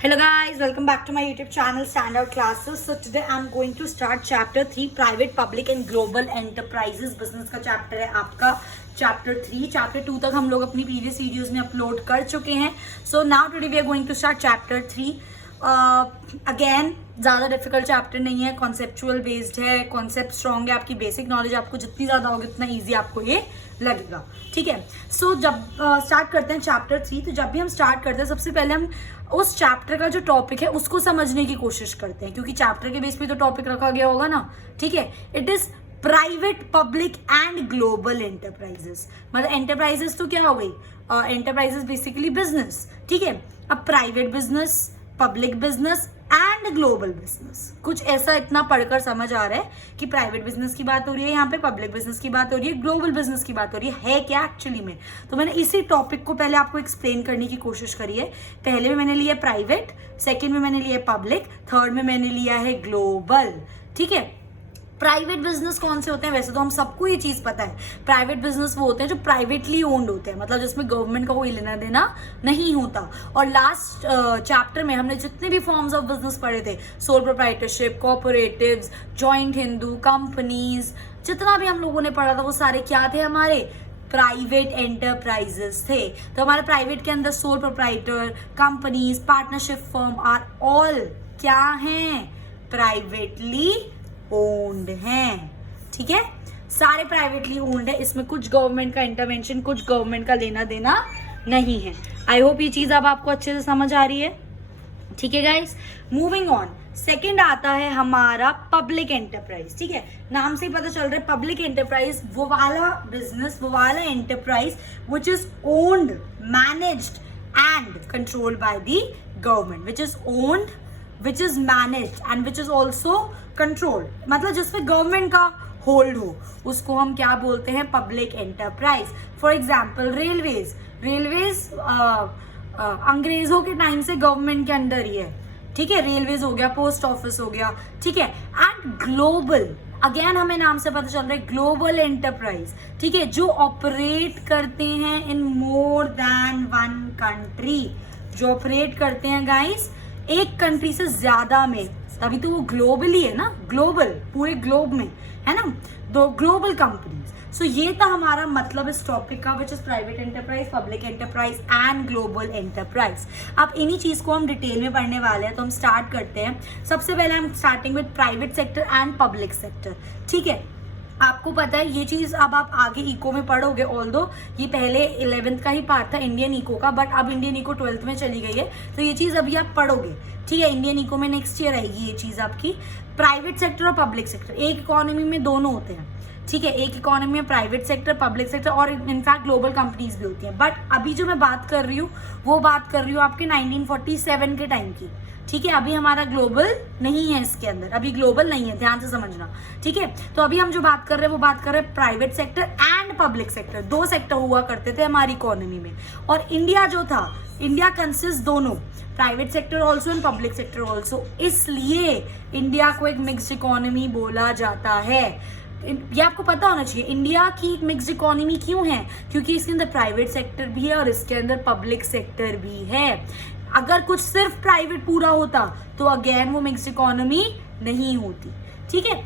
Hello guys, welcome back to my YouTube channel Standout Classes. So today I'm going to start chapter 3 Private, Public and Global Enterprises. Business का chapter है आपका chapter 3. Chapter 2 तक हम लोग अपनी previous videos में upload कर चुके हैं. So now today we are going to start chapter 3. Again ज़्यादा डिफिकल्ट चैप्टर नहीं है, कॉन्सेप्चुअल बेस्ड है, कॉन्सेप्ट स्ट्रॉन्ग है, आपकी बेसिक नॉलेज आपको जितनी ज़्यादा होगी उतना ईजी आपको ये लगेगा. ठीक है. सो जब स्टार्ट करते हैं चैप्टर 3, तो जब भी हम स्टार्ट करते हैं सबसे पहले हम उस चैप्टर का जो टॉपिक है उसको समझने की कोशिश करते हैं, क्योंकि चैप्टर के बेस पे तो टॉपिक रखा गया होगा ना. ठीक है. It is private, public and global enterprises. मतलब एंटरप्राइजेस तो क्या हो गई, एंटरप्राइजेस बेसिकली बिजनेस. ठीक है. अब private business, public business and global business, कुछ ऐसा इतना पढ़कर समझ आ रहा है कि प्राइवेट बिजनेस की बात हो रही है, यहाँ पे पब्लिक बिजनेस की बात हो रही है, ग्लोबल बिजनेस की बात हो रही है क्या एक्चुअली में. तो मैंने इसी टॉपिक को पहले आपको एक्सप्लेन करने की कोशिश करी है. पहले में मैंने लिया प्राइवेट, सेकेंड में मैंने लिया पब्लिक, थर्ड में मैंने लिया है ग्लोबल. ठीक है. प्राइवेट बिजनेस कौन से होते हैं? वैसे तो हम सबको ये चीज पता है, प्राइवेट बिजनेस वो होते हैं जो प्राइवेटली ओन्ड होते हैं, मतलब जिसमें गवर्नमेंट का कोई लेना देना नहीं होता. और लास्ट चैप्टर में हमने जितने भी फॉर्म्स ऑफ बिजनेस पढ़े थे, sole proprietorship, cooperatives, joint Hindu, companies, जितना भी हम लोगों ने पढ़ा था वो सारे क्या थे? हमारे प्राइवेट एंटरप्राइजेस थे. तो हमारे प्राइवेट के अंदर sole proprietor, companies, partnership firm are all क्या हैं? प्राइवेटली ओन्ड हैं. ठीक है. सारे प्राइवेटली ओन्ड है. इसमें कुछ गवर्नमेंट का इंटरवेंशन, कुछ गवर्नमेंट का लेना देना नहीं है. आई होप ये चीज अब आपको अच्छे से समझ आ रही है. ठीक है गाइस. मूविंग ऑन, सेकंड आता है हमारा पब्लिक एंटरप्राइज. ठीक है. नाम से ही पता चल रहा है पब्लिक एंटरप्राइज वो वाला बिजनेस, वो वाला enterprise which is owned, managed and controlled by the government, which is owned, which is managed and which is also controlled. मतलब जिसमें गवर्नमेंट का होल्ड हो उसको हम क्या बोलते हैं? Public enterprise. For example railways. Railways अंग्रेजों के टाइम से गवर्नमेंट के अंडर ही है. ठीक है. रेलवेज हो गया, पोस्ट ऑफिस हो गया. ठीक है. एंड ग्लोबल, अगेन हमें नाम से पता चल रहा है ग्लोबल एंटरप्राइज. ठीक है. जो ऑपरेट करते हैं इन मोर देन वन कंट्री, जो ऑपरेट करते हैं गाइस एक कंट्री से ज्यादा में, तभी तो वो ग्लोबली है ना. ग्लोबल पूरे ग्लोब में है ना, दो ग्लोबल कंपनीज. सो ये था हमारा मतलब इस टॉपिक का, which is private enterprise, public enterprise and global enterprise. अब इन्हीं चीज को हम डिटेल में पढ़ने वाले हैं, तो हम स्टार्ट करते हैं. सबसे पहले हम starting with private sector and public sector. ठीक है. आपको पता है ये चीज अब आप आगे इको में पढ़ोगे, ऑल्दो ये पहले 11th का ही पार्ट था इंडियन इको का, बट अब इंडियन इको 12th में चली गई है, तो ये चीज अभी आप पढ़ोगे. ठीक है. इंडियन इको में नेक्स्ट ईयर आएगी ये चीज आपकी. प्राइवेट सेक्टर और पब्लिक सेक्टर, एक इकोनॉमी में दोनों होते हैं. ठीक है. एक इकोनॉमी में प्राइवेट सेक्टर, पब्लिक सेक्टर और इनफैक्ट ग्लोबल कंपनीज भी होती हैं. बट अभी जो मैं बात कर रही हूँ वो बात कर रही हूँ आपके 1947 के टाइम की. ठीक है. अभी हमारा ग्लोबल नहीं है इसके अंदर, अभी ग्लोबल नहीं है, ध्यान से समझना. ठीक है. तो अभी हम जो बात कर रहे हैं वो बात कर रहे हैं private sector and public sector. दो सेक्टर हुआ करते थे हमारी इकोनॉमी में, और इंडिया जो था, इंडिया कंसिस्ट दोनों, private sector also and public sector also. इसलिए इंडिया को एक मिक्स्ड इकोनॉमी बोला जाता है. ये आपको पता होना चाहिए. इंडिया की मिक्स्ड इकोनॉमी क्यों है? क्योंकि इसके अंदर प्राइवेट सेक्टर भी है और इसके अंदर पब्लिक सेक्टर भी है. अगर कुछ सिर्फ प्राइवेट पूरा होता तो अगेन वो मिक्स्ड इकोनॉमी नहीं होती. ठीक है.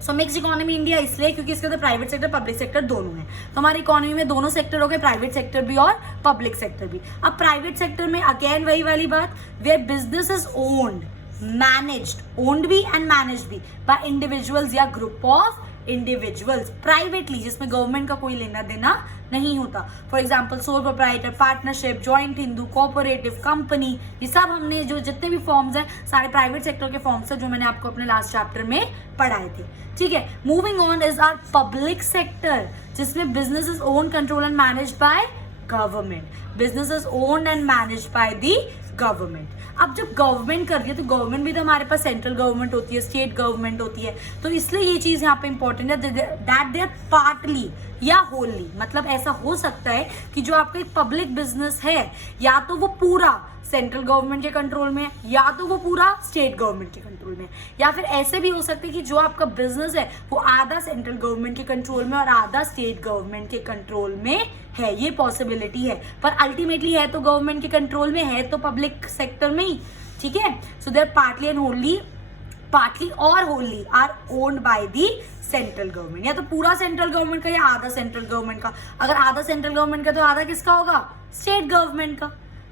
सो मिक्स्ड इकोनॉमी इंडिया इसलिए क्योंकि इसके अंदर प्राइवेट सेक्टर, पब्लिक सेक्टर दोनों है. तो हमारी इकोनॉमी में दोनों सेक्टर हो गए, प्राइवेट सेक्टर भी और पब्लिक सेक्टर भी. अब प्राइवेट सेक्टर में अगेन वही वाली बात, where business is owned, managed, owned भी एंड मैनेज्ड भी बाय इंडिविजुअल्स या ग्रुप ऑफ इंडिविजुअल्स, प्राइवेटली, जिसमें गवर्नमेंट का कोई लेना देना नहीं होता. For example sole proprietor, partnership, joint Hindu, cooperative, company, ये सब हमने जो जितने भी फॉर्म्स हैं सारे प्राइवेट सेक्टर के फॉर्म्स हैं जो मैंने आपको अपने लास्ट चैप्टर में पढ़ाए थे. ठीक है. Moving on is our public sector, जिसमें business is own, control and manage by government. Business is own and manage by the government. अब जब गवर्नमेंट कर रही है तो गवर्नमेंट भी तो हमारे पास सेंट्रल गवर्नमेंट होती है, स्टेट गवर्नमेंट होती है. तो इसलिए ये चीज यहाँ पे इंपॉर्टेंट है दैट दे आर पार्टली या होली. मतलब ऐसा हो सकता है कि जो आपका एक पब्लिक बिजनेस है या तो वो पूरा सेंट्रल गवर्नमेंट के कंट्रोल में, या तो वो पूरा स्टेट गवर्नमेंट के कंट्रोल में, या फिर ऐसे भी हो सकते हैं कि जो आपका बिजनेस है वो आधा सेंट्रल गवर्नमेंट के कंट्रोल में और आधा स्टेट गवर्नमेंट के कंट्रोल में है. ये पॉसिबिलिटी है, पर अल्टीमेटली है तो गवर्नमेंट के कंट्रोल में, है तो पब्लिक सेक्टर में ही, ठीक है। सो दे आर पार्टली और wholly are owned by the central government, या तो पूरा सेंट्रल गवर्नमेंट का या आधा सेंट्रल गवर्नमेंट का। अगर आधा सेंट्रल गवर्नमेंट का तो आधा किसका होगा? स्टेट गवर्नमेंट का,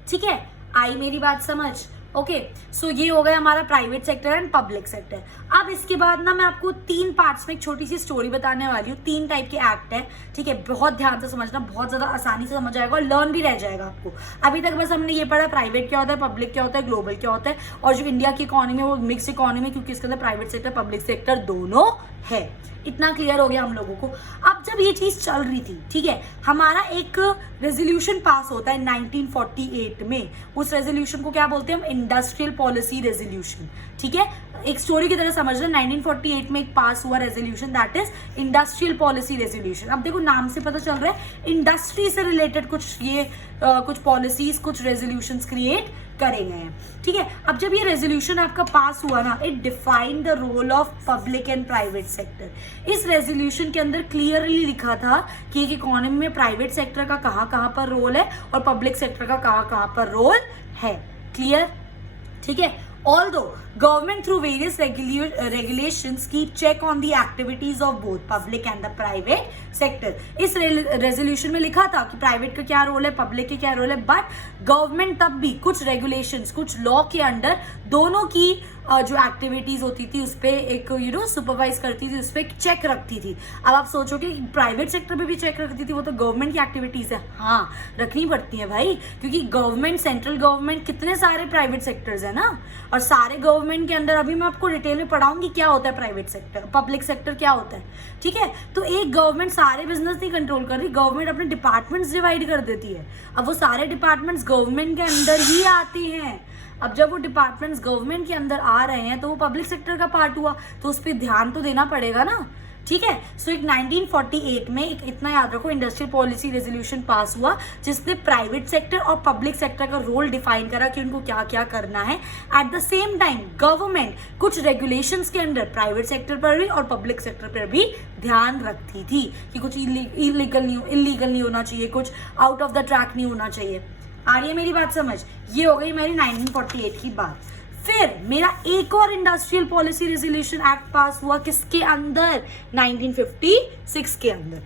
ठीक है। आई मेरी बात समझ? ओके, सो ये हो गया हमारा private sector and public sector. अब इसके बाद ना मैं आपको 3 पार्ट्स में एक छोटी सी स्टोरी बताने वाली हूँ। 3 टाइप के एक्ट है, ठीक है। बहुत ध्यान से समझना, बहुत ज्यादा आसानी से समझ आएगा और लर्न भी रह जाएगा आपको। अभी तक बस हमने ये पढ़ा प्राइवेट क्या होता है, पब्लिक क्या होता है, ग्लोबल क्या होता है, और जो इंडिया की इकोनॉमी है वो मिक्स इकोनॉमी है, क्योंकि इसके अंदर प्राइवेट सेक्टर पब्लिक सेक्टर दोनों है। इतना क्लियर हो गया हम लोगों को। अब जब ये चीज चल रही थी, ठीक है, हमारा एक रेजोल्यूशन पास होता है 1948 में। उस रेजोल्यूशन को क्या बोलते हैं हम? इंडस्ट्रियल पॉलिसी रेजोल्यूशन, ठीक है। एक स्टोरी की तरह समझना, 1948 में एक पास हुआ resolution, that is industrial policy resolution. अब देखो नाम से पता चल रहा है इंडस्ट्री से रिलेटेड कुछ पॉलिसीज, कुछ रेजोल्यूशंस क्रिएट करे गए हैं, ठीक है। अब जब ये रेजोल्यूशन आपका पास हुआ ना, it defined the role of public and private sector. इस रेजोल्यूशन के अंदर क्लियरली लिखा था कि एक इकोनॉमी में प्राइवेट सेक्टर का कहाँ पर रोल है और पब्लिक सेक्टर का कहाँ पर रोल है। क्लियर? ठीक है। Although government through various regulations keep check on the activities of both public and the private sector. इस रेजोल्यूशन में लिखा था कि प्राइवेट का क्या रोल है, पब्लिक के क्या रोल है, बट गवर्नमेंट तब भी कुछ रेगुलेशंस, कुछ लॉ के अंडर दोनों की जो एक्टिविटीज होती थी उस पर एक सुपरवाइज करती थी, उस पर चेक रखती थी। अब आप सोचोगे कि प्राइवेट सेक्टर पे भी चेक रखती थी, वो तो गवर्नमेंट की एक्टिविटीज है। हाँ, रखनी पड़ती है भाई, क्योंकि गवर्नमेंट, सेंट्रल गवर्नमेंट, कितने सारे प्राइवेट सेक्टर्स है ना, और सारे गवर्नमेंट के अंदर अभी मैं आपको डिटेल में पढ़ाऊंगी क्या होता है प्राइवेट सेक्टर, पब्लिक सेक्टर क्या होता है, ठीक है। तो एक गवर्नमेंट सारे बिजनेस नहीं कंट्रोल कर रही, गवर्नमेंट अपने डिपार्टमेंट्स डिवाइड कर देती है। अब वो सारे डिपार्टमेंट्स गवर्नमेंट के अंदर ही आते हैं। अब जब वो डिपार्टमेंट्स गवर्नमेंट के अंदर आ रहे हैं तो वो पब्लिक सेक्टर का पार्ट हुआ, तो उस पर ध्यान तो देना पड़ेगा ना, ठीक है। सो एक 1948 में एक इतना याद रखो, इंडस्ट्रियल पॉलिसी रेजोल्यूशन पास हुआ जिसने प्राइवेट सेक्टर और पब्लिक सेक्टर का रोल डिफाइन करा कि उनको क्या क्या करना है। At the same time government कुछ रेगुलेशंस के अंडर प्राइवेट सेक्टर पर भी और पब्लिक सेक्टर पर भी ध्यान रखती थी कि कुछ इलीगल नहीं होना चाहिए, कुछ आउट ऑफ द ट्रैक नहीं होना चाहिए। आ रही है मेरी बात समझ? ये हो गई मेरी 1948 की बात। फिर मेरा एक और इंडस्ट्रियल पॉलिसी रेजोल्यूशन एक्ट पास हुआ, किसके अंदर? 1956 के अंदर,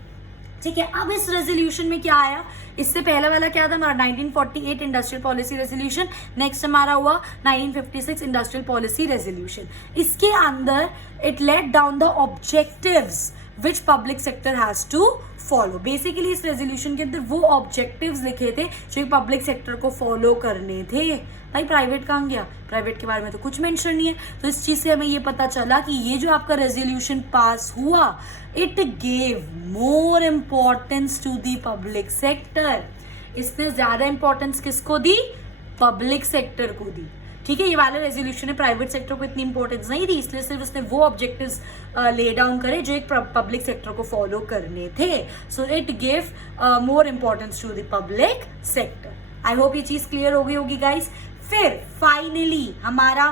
ठीक है। अब इस रेजोल्यूशन में क्या आया? इससे पहले वाला क्या था हमारा? 1948 इंडस्ट्रियल पॉलिसी रेजोल्यूशन। नेक्स्ट हमारा हुआ 1956 इंडस्ट्रियल पॉलिसी रेजोल्यूशन। इसके अंदर it laid down the objectives which public sector has to follow. Basically इस रेजोल्यूशन के अंदर वो ऑब्जेक्टिव्स लिखे थे जो पब्लिक सेक्टर को फॉलो करने थे। भाई प्राइवेट कहाँ गया? प्राइवेट के बारे में तो कुछ मेंशन नहीं है। तो इस चीज से हमें ये पता चला कि ये जो आपका रेजोल्यूशन पास हुआ, it gave more importance to the public sector. इसने ज्यादा इंपॉर्टेंस किसको दी? पब्लिक सेक्टर को दी, ठीक है। ये वाले रेजोल्यूशन ने प्राइवेट सेक्टर को इतनी इंपॉर्टेंस नहीं दी, इसलिए सिर्फ उसने वो ऑब्जेक्टिव्स ले डाउन करे जो एक पब्लिक सेक्टर को फॉलो करने थे। So it give more importance to the public sector. I hope ये चीज क्लियर हो गई होगी गाइस। फिर फाइनली हमारा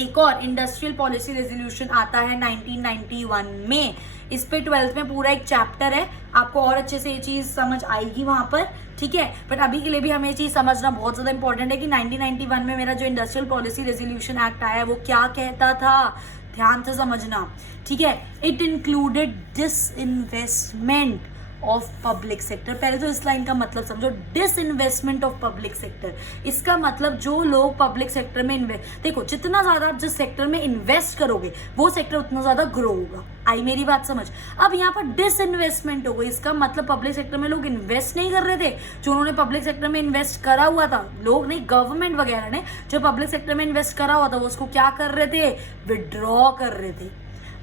एक और इंडस्ट्रियल पॉलिसी रेजोल्यूशन आता है 1991 में। इस पे 12th में पूरा एक चैप्टर है, आपको और अच्छे से ये चीज समझ आएगी वहां पर, ठीक है। बट अभी के लिए भी हमें ये चीज समझना बहुत ज्यादा इंपॉर्टेंट है कि 1991 में मेरा जो इंडस्ट्रियल पॉलिसी रेजोल्यूशन एक्ट आया है वो क्या कहता था, ध्यान से समझना, ठीक है। It included disinvestment of public sector. पहले तो इस लाइन का मतलब समझो, डिसइन्वेस्टमेंट ऑफ पब्लिक सेक्टर। इसका मतलब जो लोग पब्लिक सेक्टर में इन्वेस्ट, देखो जितना ज्यादा आप जिस सेक्टर में इन्वेस्ट करोगे वो सेक्टर उतना ज्यादा ग्रो होगा। आई मेरी बात समझ? अब यहाँ पर डिसइन्वेस्टमेंट हो गई, इसका मतलब पब्लिक सेक्टर में लोग इन्वेस्ट नहीं कर रहे थे। जो उन्होंने पब्लिक सेक्टर में इन्वेस्ट करा हुआ था, लोग नहीं, गवर्नमेंट वगैरह ने जो पब्लिक सेक्टर में इन्वेस्ट करा हुआ था वो उसको क्या कर रहे थे? विड्रॉ कर रहे थे।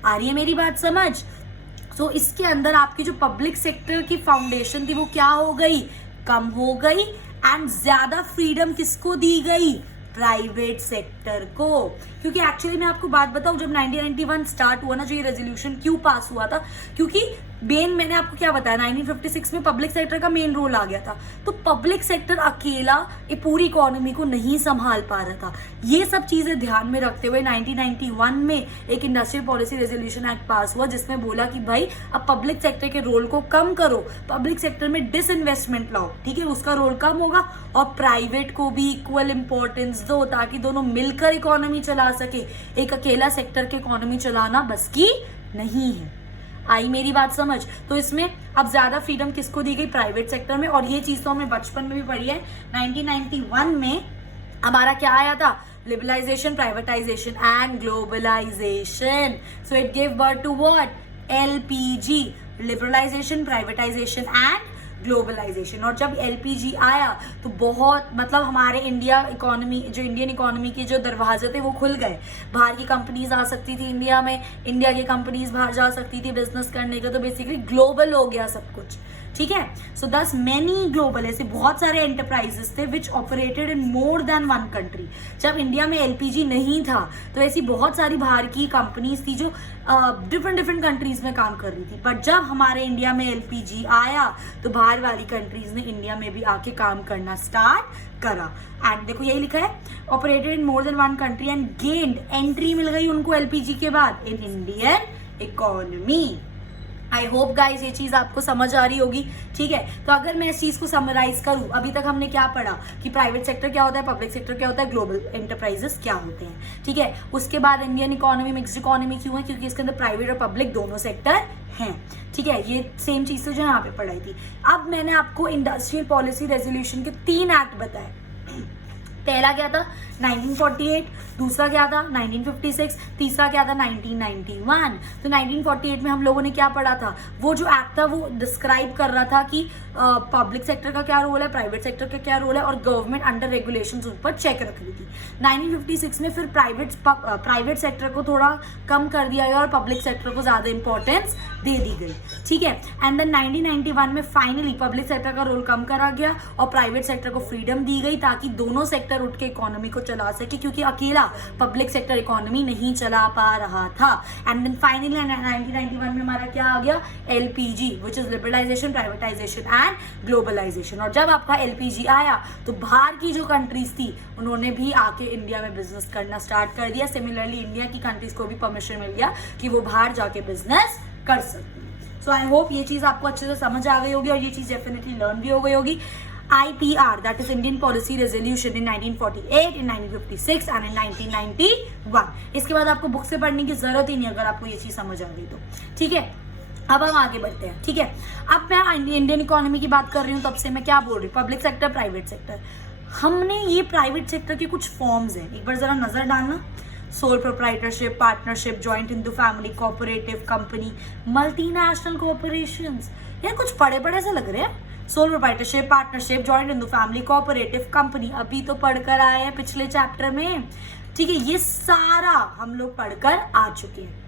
आ रही है मेरी बात समझ? तो इसके अंदर आपकी जो पब्लिक सेक्टर की फाउंडेशन थी वो क्या हो गई? कम हो गई। एंड ज्यादा फ्रीडम किसको दी गई? प्राइवेट सेक्टर को। क्योंकि एक्चुअली मैं आपको बात बताऊं, जब 1991 स्टार्ट हुआ ना, जो ये रेजोल्यूशन क्यों पास हुआ था, क्योंकि मैंने आपको क्या बताया, 1956 में पब्लिक सेक्टर का मेन रोल आ गया था। तो पब्लिक सेक्टर अकेला ये पूरी इकोनॉमी को नहीं संभाल पा रहा था। ये सब चीजें ध्यान में रखते हुए 1991 में एक इंडस्ट्रियल पॉलिसी रेजोल्यूशन एक्ट पास हुआ, जिसमें बोला कि भाई अब पब्लिक सेक्टर के रोल को कम करो, पब्लिक सेक्टर में डिसइन्वेस्टमेंट लाओ, ठीक है, उसका रोल कम होगा, और प्राइवेट को भी इक्वल इंपॉर्टेंस दो, ताकि दोनों मिलकर इकोनॉमी चला सके। एक अकेला सेक्टर की इकोनॉमी चलाना बस की नहीं है। आई मेरी बात समझ? तो इसमें अब ज्यादा फ्रीडम किसको दी गई? प्राइवेट सेक्टर में। और ये चीज तो हमने बचपन में भी पढ़ी है। 1991 में हमारा क्या आया था? Liberalisation, privatisation and globalisation. So it give birth to what? LPG, liberalisation, privatisation and globalisation. और जब LPG आया तो बहुत मतलब हमारे इंडिया इकोनॉमी, जो इंडियन इकोनॉमी के जो दरवाजे थे वो खुल गए। बाहर की कंपनीज आ सकती थी इंडिया में, इंडिया की कंपनीज बाहर जा सकती थी बिजनेस करने का। तो बेसिकली ग्लोबल हो गया सब कुछ, ठीक है। सो दस मेनी ग्लोबल, ऐसे बहुत सारे एंटरप्राइजेस थे which operated in more than one country. जब इंडिया में LPG नहीं था तो ऐसी बहुत सारी बाहर की कंपनीज थी जो डिफरेंट कंट्रीज में काम कर रही थी। बट जब हमारे इंडिया में LPG आया तो बाहर वाली कंट्रीज ने इंडिया में भी आके काम करना स्टार्ट करा। एंड देखो यही लिखा है, operated in more than one country and gained, entry मिल गई उनको LPG के बाद in Indian economy. I hope guys ये चीज आपको समझ आ रही होगी, ठीक है। तो अगर मैं इस चीज को समराइज करूं, अभी तक हमने क्या पढ़ा कि प्राइवेट सेक्टर क्या होता है, पब्लिक सेक्टर क्या होता है, ग्लोबल एंटरप्राइजेस क्या होते हैं, ठीक है। उसके बाद इंडियन इकोनॉमी मिक्स्ड इकोनॉमी क्यों है? क्योंकि इसके अंदर प्राइवेट और पब्लिक दोनों सेक्टर हैं, ठीक है। ये सेम चीज तो जो यहाँ पे पढ़ाई थी। अब मैंने आपको इंडस्ट्रियल पॉलिसी रेजोल्यूशन के 3 एक्ट बताए। पहला क्या था? 1948, दूसरा क्या था? 1956, तीसरा क्या था? 1991। तो 1948 में हम लोगों ने क्या पढ़ा था? वो जो एक्ट था वो डिस्क्राइब कर रहा था कि पब्लिक सेक्टर का क्या रोल है, प्राइवेट सेक्टर का क्या रोल है, और गवर्नमेंट अंडर रेगुलेशंस उन पर चेक रख रही थी। 1956 में फिर प्राइवेट सेक्टर को थोड़ा कम कर दिया गया और पब्लिक सेक्टर को ज्यादा इंपॉर्टेंस दे दी गई, ठीक है। एंड देन 1991 में फाइनली पब्लिक सेक्टर का रोल कम करा गया और प्राइवेट सेक्टर को फ्रीडम दी गई, ताकि दोनों सेक्टर उठ के इकोनॉमी को चला सके, क्योंकि अकेला पब्लिक सेक्टर इकोनॉमी नहीं चला पा रहा था। एंड देन फाइनली 1991 में हमारा क्या आ गया? LPG, which is liberalisation, privatisation and globalisation. और जब आपका LPG आया तो बाहर की जो कंट्रीज थी उन्होंने भी आके इंडिया में बिजनेस करना स्टार्ट कर दिया। सिमिलरली इंडिया की कंट्रीज को भी परमिशन मिल गया कि वो बाहर जाके बिजनेस कर सकती है। सो आई होप ये चीज आपको अच्छे से समझ आ गई होगी और ये चीज डेफिनेटली लर्न भी हो गई होगी। IPR, that is Indian Policy Resolution in 1948, in 1956 and in 1991। इसके बाद आपको बुक से पढ़ने की जरूरत ही नहीं अगर आपको ये चीज समझ आ गई तो, ठीक है। अब हम आगे बढ़ते हैं, ठीक है। अब मैं इंडियन इकोनॉमी की बात कर रही हूँ, तब से मैं क्या बोल रही हूँ? Public sector, private sector. हमने ये प्राइवेट सेक्टर के कुछ फॉर्म्स हैं, एक बार जरा नजर डालना। Sole proprietorship, partnership, joint into family, cooperative company, multinational corporations. यार कुछ पढ़े पढ़े से लग रहे हैं। Sole proprietorship, partnership, joint into family, cooperative company, अभी तो पढ़कर आए हैं पिछले चैप्टर में, ठीक है। ये सारा हम लोग पढ़कर आ चुके हैं।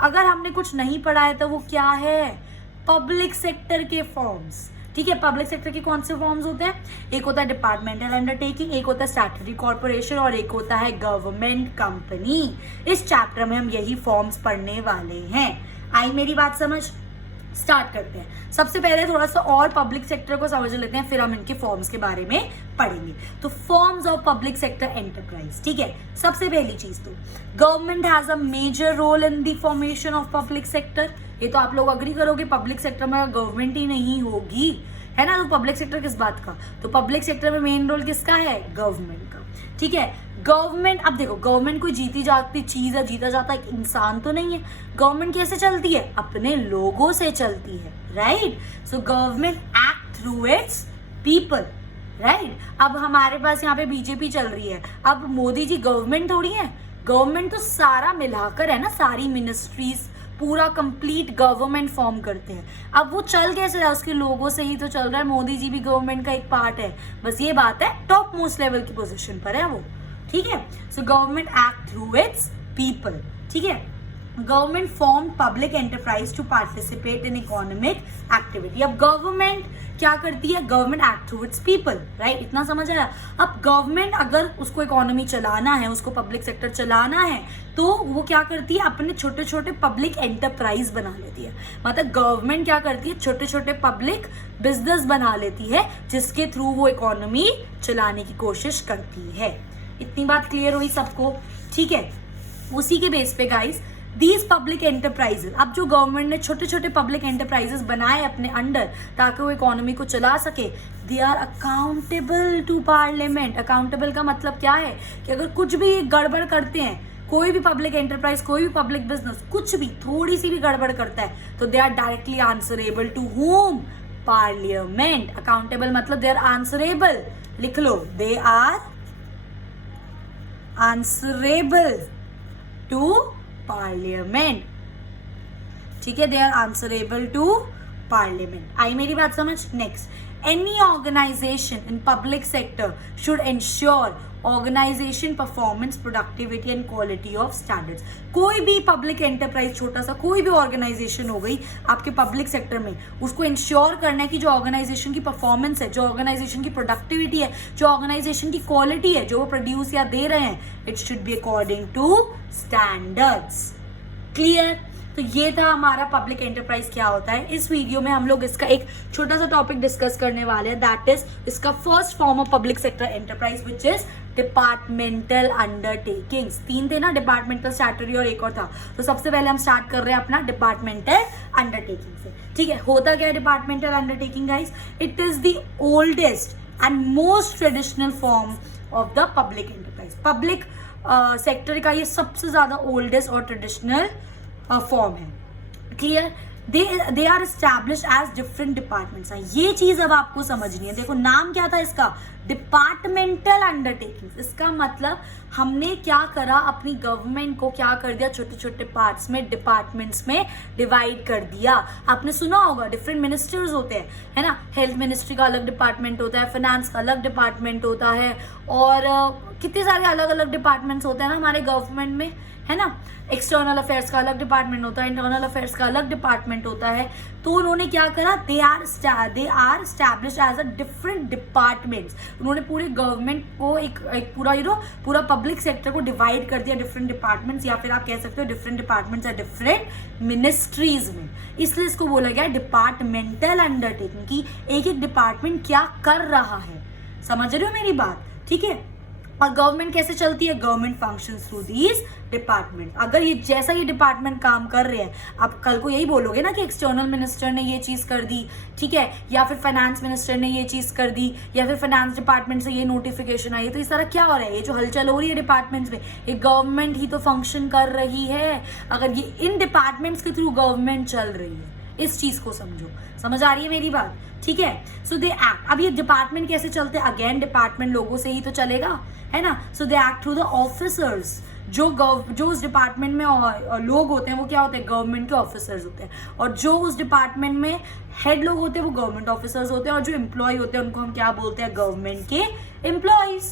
अगर हमने कुछ नहीं पढ़ा है तो वो क्या है? पब्लिक सेक्टर के फॉर्म्स, ठीक है। पब्लिक सेक्टर के कौन से फॉर्म्स होते हैं? एक होता है डिपार्टमेंटल अंडरटेकिंग, एक होता है स्टैट्यूटरी कॉर्पोरेशन और एक होता है गवर्नमेंट कंपनी। इस चैप्टर में हम यही फॉर्म्स पढ़ने वाले हैं। आई मेरी बात समझ? स्टार्ट करते हैं। सबसे पहले थोड़ा सा और पब्लिक सेक्टर को समझ लेते हैं, फिर हम इनके फॉर्म्स के बारे में पढ़ेंगे। तो forms of public sector enterprise, ठीक है। सबसे पहली चीज तो government has a major role in the formation of public sector. ये तो आप लोग अग्री करोगे, पब्लिक सेक्टर में गवर्नमेंट ही नहीं होगी, है ना, तो पब्लिक सेक्टर किस बात का? तो पब्लिक सेक्टर में मेन रोल किसका है? गवर्नमेंट का, ठीक है। गवर्नमेंट, अब देखो गवर्नमेंट कोई जीती जाती चीज है, जीता जाता एक इंसान तो नहीं है। गवर्नमेंट कैसे चलती है? अपने लोगों से चलती है, राइट। सो government act through its people, right. अब हमारे पास यहाँ पे बीजेपी चल रही है, अब मोदी जी गवर्नमेंट थोड़ी है। गवर्नमेंट तो सारा मिलाकर है ना, सारी मिनिस्ट्रीज पूरा कंप्लीट गवर्नमेंट फॉर्म करते हैं। अब वो चल कैसे रहा है? उसके लोगों से ही तो चल रहा है। मोदी जी भी गवर्नमेंट का एक पार्ट है, बस ये बात है टॉप मोस्ट लेवल की पोजीशन पर है वो, ठीक है। So government act through its people, ठीक है। Government form public enterprise to participate in economic activity. अब गवर्नमेंट क्या करती है? Government act through its people, right? इतना समझ आया? अब गवर्नमेंट अगर उसको इकोनॉमी चलाना है, उसको पब्लिक सेक्टर चलाना है, तो वो क्या करती है? अपने छोटे छोटे पब्लिक एंटरप्राइज बना लेती है। मतलब गवर्नमेंट क्या करती है? छोटे छोटे पब्लिक बिजनेस बना लेती है, जिसके थ्रू वो इकोनॉमी चलाने की कोशिश करती है। इतनी बात क्लियर हुई सबको? ठीक है। उसी के बेस पे गाइस दीज पब्लिक एंटरप्राइजेस, अब जो गवर्नमेंट ने छोटे छोटे पब्लिक एंटरप्राइजेस बनाए अपने अंडर ताकि वो इकोनॉमी को चला सके, they are accountable to parliament. Accountable का मतलब क्या है कि अगर कुछ भी गड़बड़ करते हैं, कोई भी पब्लिक एंटरप्राइज, कोई भी पब्लिक बिजनेस, कुछ भी थोड़ी सी भी गड़बड़ करता है, तो they are directly answerable to whom? Parliament. Accountable मतलब दे आर आंसरेबल, लिख लो, they are answerable to parliament. ठीक है, they are answerable to parliament. आई मेरी बात समझ? Next, any organisation in public sector should ensure organisation performance, productivity and quality of standards. कोई भी पब्लिक एंटरप्राइज, छोटा सा कोई भी ऑर्गेनाइजेशन हो गई आपके पब्लिक सेक्टर में, उसको इंश्योर करना है कि जो ऑर्गेनाइजेशन की परफॉर्मेंस है, जो ऑर्गेनाइजेशन की प्रोडक्टिविटी है, जो ऑर्गेनाइजेशन की क्वालिटी है, जो वो प्रोड्यूस या दे रहे हैं, it should be according to standards. Clear? तो ये था हमारा पब्लिक एंटरप्राइज क्या होता है। इस वीडियो में हम लोग इसका एक छोटा सा टॉपिक डिस्कस करने वाले हैं, दैट इज इसका first form of public sector enterprise which is departmental undertakings. 3 थे ना, डिपार्टमेंटल, स्टैट्यूटरी और एक और था। तो सबसे पहले हम स्टार्ट कर रहे हैं अपना डिपार्टमेंटल अंडरटेकिंग से। ठीक है, होता क्या है departmental undertaking guys? It is the oldest and most traditional form of the public enterprise. Public sector का ये सबसे ज्यादा ओल्डेस्ट और ट्रेडिशनल फॉर्म है। Clear? They are established as different departments. ये चीज अब आपको समझनी है। देखो नाम क्या था इसका? Departmental undertaking. इसका मतलब हमने क्या करा, अपनी गवर्नमेंट को क्या कर दिया, छोटे छोटे पार्ट्स में, डिपार्टमेंट्स में डिवाइड कर दिया। आपने सुना होगा डिफरेंट मिनिस्टर्स होते हैं, है ना? हेल्थ मिनिस्ट्री का अलग डिपार्टमेंट होता है, फाइनेंस का अलग डिपार्टमेंट होता है, और कितने सारे अलग अलग डिपार्टमेंट्स होते हैं ना हमारे गवर्नमेंट में, है ना? एक्सटर्नल अफेयर्स का अलग डिपार्टमेंट होता है, इंटरनल अफेयर्स का अलग डिपार्टमेंट होता है। तो उन्होंने क्या करा? They are established as a different departments. उन्होंने पूरे गवर्नमेंट को एक पूरा पूरा पब्लिक सेक्टर को डिवाइड कर दिया डिफरेंट डिपार्टमेंट्स, या फिर आप कह सकते हो डिफरेंट डिपार्टमेंट्स या डिफरेंट मिनिस्ट्रीज में। इसलिए इसको बोला गया डिपार्टमेंटल अंडरटेकिंग कि एक एक डिपार्टमेंट क्या कर रहा है। समझ रहे हो मेरी बात? ठीक है। और गवर्नमेंट कैसे चलती है? Government functions through these department. अगर ये जैसा ये डिपार्टमेंट काम कर रहे हैं, आप कल को यही बोलोगे ना कि एक्सटर्नल मिनिस्टर ने ये चीज कर दी, ठीक है, या फिर फाइनेंस मिनिस्टर ने ये चीज कर दी, या फिर फाइनेंस डिपार्टमेंट से ये नोटिफिकेशन आई, तो इस तरह क्या हो रहा है? ये जो हलचल हो रही है डिपार्टमेंट्स में, ये गवर्नमेंट ही तो फंक्शन कर रही है। अगर ये इन डिपार्टमेंट्स के थ्रू गवर्नमेंट चल रही है, इस चीज को समझो। समझ आ रही है मेरी बात? ठीक है। सो दे एक्ट। अब ये डिपार्टमेंट कैसे चलते हैं? अगेन डिपार्टमेंट लोगों से ही तो चलेगा, है ना? So they act through the officers. जो उस डिपार्टमेंट में लोग होते हैं वो क्या होते हैं? गवर्नमेंट के ऑफिसर्स होते हैं। और जो उस डिपार्टमेंट में हेड लोग होते हैं वो गवर्नमेंट ऑफिसर्स होते हैं। और जो एम्प्लॉय होते हैं उनको हम क्या बोलते हैं? गवर्नमेंट के एम्प्लॉयज।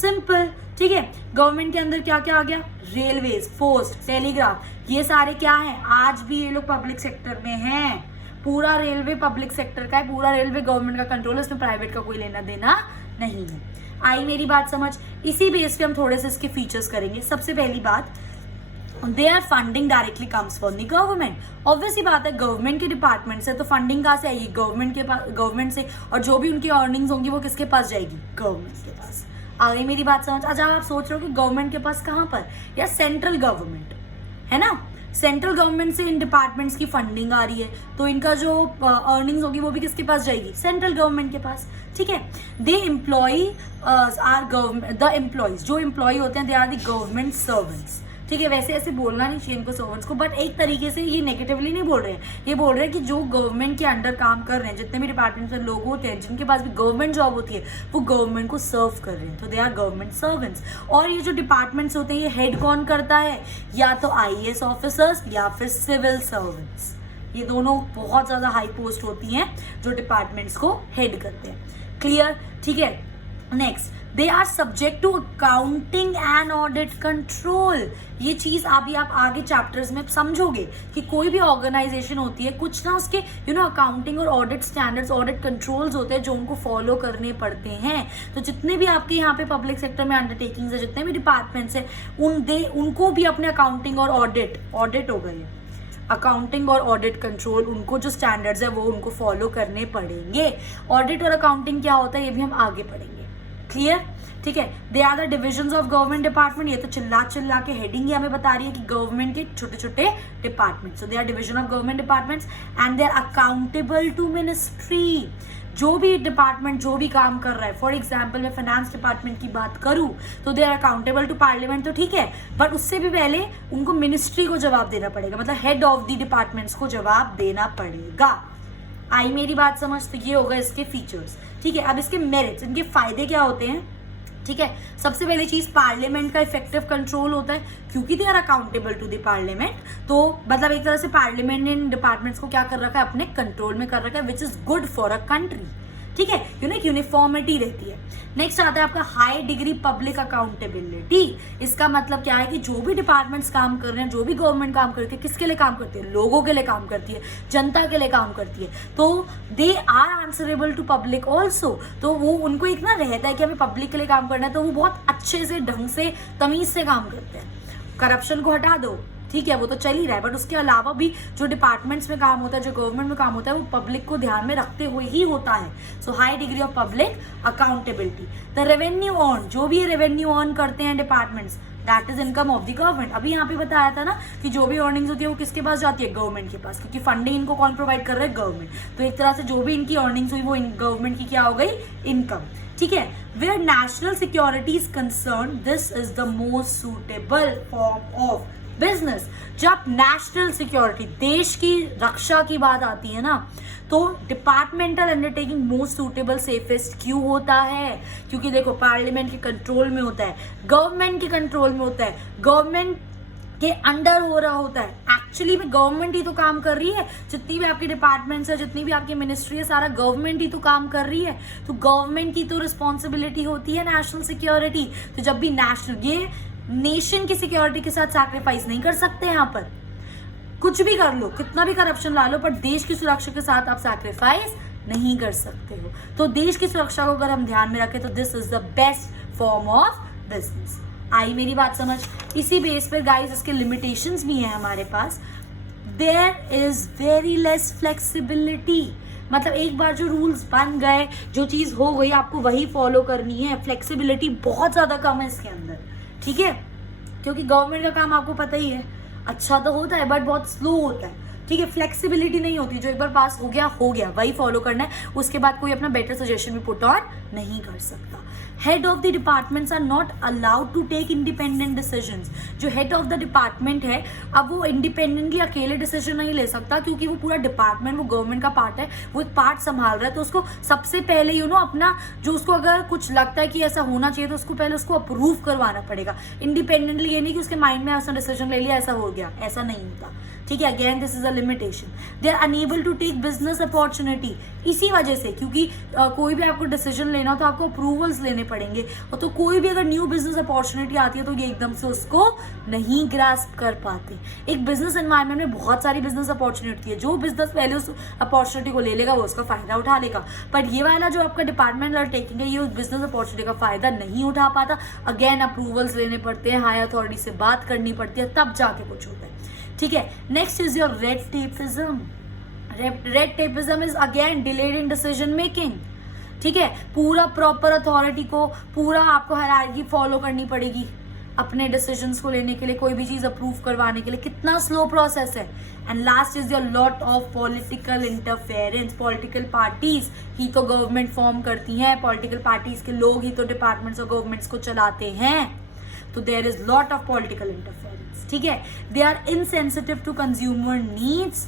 सिंपल। ठीक है। गवर्नमेंट के अंदर क्या क्या आ गया? रेलवेज, पोस्ट, टेलीग्राफ, ये सारे क्या है? आज भी ये लोग पब्लिक सेक्टर में हैं। पूरा रेलवे पब्लिक सेक्टर का है, पूरा रेलवे गवर्नमेंट का कंट्रोल है, उसमें प्राइवेट का कोई लेना देना नहीं है। आई मेरी बात समझ? इसी बेस पे हम थोड़े से इसके फीचर्स करेंगे। सबसे पहली बात, their funding directly comes from the government. Obviously बात है, गवर्नमेंट के डिपार्टमेंट से, तो फंडिंग कहाँ से आएगी? गवर्नमेंट से। और जो भी उनकी अर्निंग्स होंगी वो किसके पास जाएगी? गवर्नमेंट के पास। आ गई मेरी बात समझ? अच्छा, आप सोच रहे हो कि गवर्नमेंट के पास कहाँ पर? या सेंट्रल गवर्नमेंट, है ना? सेंट्रल गवर्नमेंट से इन डिपार्टमेंट्स की फंडिंग आ रही है, तो इनका जो अर्निंग्स होगी वो भी किसके पास जाएगी? सेंट्रल गवर्नमेंट के पास। ठीक है। They employ are government, the employees, जो एम्प्लॉय होते हैं, they are the government servants. ठीक है। वैसे ऐसे बोलना नहीं चाहिए इनको सर्वेंट्स को, बट एक तरीके से ये नेगेटिवली नहीं बोल रहे हैं, ये बोल रहे हैं कि जो गवर्नमेंट के अंडर काम कर रहे हैं, जितने भी डिपार्टमेंट में लोग होते हैं, जिनके पास भी गवर्नमेंट जॉब होती है, वो गवर्नमेंट को सर्व कर रहे हैं, तो दे आर गवर्नमेंट सर्वेंट्स। और ये जो डिपार्टमेंट्स होते हैं, ये हेड कौन करता है? या तो IAS ऑफिसर्स या फिर सिविल सर्वेंट्स। ये दोनों बहुत ज्यादा हाई पोस्ट होती हैं जो डिपार्टमेंट्स को हेड करते हैं। क्लियर? ठीक है। Next, they are subject to accounting and audit control. ये चीज अभी आप आगे चैप्टर्स में समझोगे कि कोई भी ऑर्गेनाइजेशन होती है, कुछ ना उसके अकाउंटिंग और ऑडिट स्टैंडर्ड्स, ऑडिट कंट्रोल्स होते हैं जो उनको फॉलो करने पड़ते हैं। तो जितने भी आपके यहाँ पे पब्लिक सेक्टर में अंडरटेकिंग्स है, जितने भी डिपार्टमेंट्स हैं, उनको भी अपने अकाउंटिंग और ऑडिट हो गए, अकाउंटिंग और ऑडिट कंट्रोल, उनको जो स्टैंडर्ड्स है वो उनको फॉलो करने पड़ेंगे। ऑडिट और अकाउंटिंग क्या होता है ये भी हम आगे पढ़ेंगे। क्लियर? ठीक है। They are the divisions of government department. ये तो चिल्ला के हेडिंग ही हमें बता रही है कि गवर्नमेंट के छोटे छोटे department. So they are division of government departments and they are accountable to ministry. जो भी डिपार्टमेंट जो भी काम कर रहा है, फॉर एग्जाम्पल मैं फाइनेंस डिपार्टमेंट की बात करूं तो they are accountable to parliament, तो ठीक है, बट उससे भी पहले उनको मिनिस्ट्री को जवाब देना पड़ेगा, मतलब हेड ऑफ द डिपार्टमेंट्स को जवाब देना पड़ेगा। आई मेरी बात समझ? तो ये होगा इसके फीचर्स। ठीक है। अब इसके मेरिट्स, इनके फायदे क्या होते हैं? ठीक है। सबसे पहली चीज, पार्लियामेंट का इफेक्टिव कंट्रोल होता है क्योंकि they are accountable to the parliament. तो मतलब एक तरह से पार्लियामेंट ने इन डिपार्टमेंट्स को क्या कर रखा है, अपने कंट्रोल में कर रखा है, which is good for a country. ठीक है। यूनिफॉर्मिटी रहती है। नेक्स्ट आता है आपका हाई डिग्री पब्लिक अकाउंटेबिलिटी। इसका मतलब क्या है कि जो भी डिपार्टमेंट्स काम कर रहे हैं, जो भी गवर्नमेंट काम करती है, किसके लिए काम करती है? लोगों के लिए काम करती है, जनता के लिए काम करती है। तो they are answerable to public also. तो वो उनको एक ना रहता है कि हमें पब्लिक के लिए काम करना है, तो वो बहुत अच्छे से, ढंग से, तमीज से काम करते हैं। करप्शन को हटा दो, ठीक है, वो तो चल ही रहा है, बट उसके अलावा भी जो डिपार्टमेंट्स में काम होता है, जो गवर्नमेंट में काम होता है, वो पब्लिक को ध्यान में रखते हुए ही होता है। So high degree of public accountability. The revenue earn, जो भी रेवेन्यू अर्न करते हैं departments, that is income of the government. अभी यहाँ पे बताया था ना कि जो भी अर्निंग्स होती है वो किसके पास जाती है? गवर्नमेंट के पास, क्योंकि फंडिंग इनको कौन प्रोवाइड कर रहा है? गवर्नमेंट। तो एक तरह से जो भी इनकी अर्निंग्स हुई वो गवर्नमेंट की क्या हो गई? इनकम। ठीक है। Where national security is concern, this is the most suitable form of business. जब नेशनल सिक्योरिटी, देश की रक्षा की बात आती है ना, तो departmental undertaking most suitable safest क्यों होता है? क्योंकि देखो, पार्लियामेंट के कंट्रोल में होता है, गवर्नमेंट के कंट्रोल में होता है, गवर्नमेंट के अंडर हो रहा होता है। एक्चुअली में गवर्नमेंट ही तो काम कर रही है, जितनी भी आपकी डिपार्टमेंट्स है, जितनी भी आपकी मिनिस्ट्री है, सारा गवर्नमेंट ही तो काम कर रही है। तो गवर्नमेंट की तो रिस्पॉन्सिबिलिटी होती है नेशनल सिक्योरिटी। तो जब भी नेशनल, ये नेशन की सिक्योरिटी के साथ सैक्रिफाइस नहीं कर सकते। यहाँ पर कुछ भी कर लो, कितना भी करप्शन ला लो, पर देश की सुरक्षा के साथ आप सैक्रिफाइस नहीं कर सकते हो। तो देश की सुरक्षा को अगर हम ध्यान में रखें तो this is the best form of business. आई मेरी बात समझ? इसी बेस पर गाइस इसके लिमिटेशंस भी हैं हमारे पास। There is very less flexibility, मतलब एक बार जो रूल्स बन गए, जो चीज हो गई, आपको वही फॉलो करनी है। फ्लेक्सिबिलिटी बहुत ज्यादा कम है इसके अंदर। ठीक है। क्योंकि गवर्नमेंट का काम आपको पता ही है, अच्छा तो होता है बट बहुत स्लो होता है। ठीक है। फ्लेक्सिबिलिटी नहीं होती, जो एक बार पास हो गया वही फॉलो करना है, उसके बाद कोई अपना बेटर सजेशन भी पुट ऑन नहीं कर सकता। Head of the departments are not allowed to take independent decisions. जो हेड ऑफ द डिपार्टमेंट है, अब वो इंडिपेंडेंटली अकेले डिसीजन नहीं ले सकता, क्योंकि वो पूरा डिपार्टमेंट, वो गवर्नमेंट का पार्ट है, वो एक पार्ट संभाल रहा है। तो उसको सबसे पहले अपना जो, उसको अगर कुछ लगता है कि ऐसा होना चाहिए, तो उसको पहले उसको अप्रूव करवाना पड़ेगा। इंडिपेंडेंटली ये नहीं कि उसके माइंड में ऐसा डिसीजन ले लिया, ऐसा हो गया, ऐसा नहीं होता। ठीक है। Again this is a limitation. They are unable to take business opportunity. इसी वजह से, क्योंकि कोई भी आपको डिसीजन लेना हो तो आपको अप्रूवल्स लेने पड़ेंगे, और तो कोई भी अगर न्यू बिजनेस अपॉर्चुनिटी आती है तो ये एकदम से उसको नहीं ग्रास्प कर पाते। एक बिजनेस एनवायरनमेंट में बहुत सारी बिजनेस अपॉर्चुनिटी है, जो बिजनेस पहले उस अपॉर्चुनिटी को ले लेगा वो उसका फायदा उठा लेगा, पर ये वाला जो आपका डिपार्टमेंटल टेकिंग है, ये उस बिजनेस अपॉर्चुनिटी का फायदा नहीं उठा पाता। अगेन अप्रूवल्स लेने पड़ते हैं, हाई अथॉरिटी से बात करनी पड़ती है, तब जाके कुछ होता है। ठीक है। Next is your red tapism. Red tapism is again delayed in decision making. ठीक है। पूरा प्रॉपर अथॉरिटी को, पूरा आपको हायरार्की फॉलो करनी पड़ेगी अपने डिसीजंस को लेने के लिए, कोई भी चीज अप्रूव करवाने के लिए। कितना स्लो प्रोसेस है। And last is your lot of political interference. Political parties ही तो गवर्नमेंट फॉर्म करती हैं, पॉलिटिकल पार्टीज के लोग ही तो डिपार्टमेंट्स और गवर्नमेंट्स को चलाते हैं। तो there is lot of political interference. ठीक है। They are insensitive to consumer needs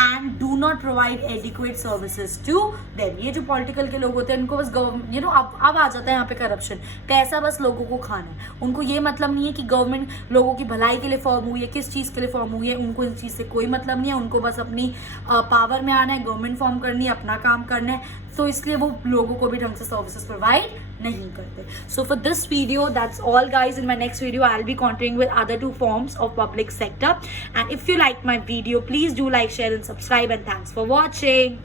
and do not provide adequate services to them. ये जो पॉलिटिकल के लोग होते हैं उनको बस गवर्नमेंट अब आ जाता है यहाँ पे करप्शन, पैसा बस लोगों को खाना है। उनको ये मतलब नहीं है कि गवर्नमेंट लोगों की भलाई के लिए फॉर्म हुई है, किस चीज़ के लिए फॉर्म हुई है, उनको इस चीज़ से कोई मतलब नहीं है। उनको बस अपनी पावर में आना है, गवर्नमेंट फॉर्म करनी है, अपना काम करना है, तो इसलिए वो लोगों को भी ढंग से सर्विसेज प्रोवाइड नहीं करते। So for this video that's all guys. In my next video I will be continuing with other 2 forms of public sector, and if you like my video please do like, share and subscribe, and thanks for watching.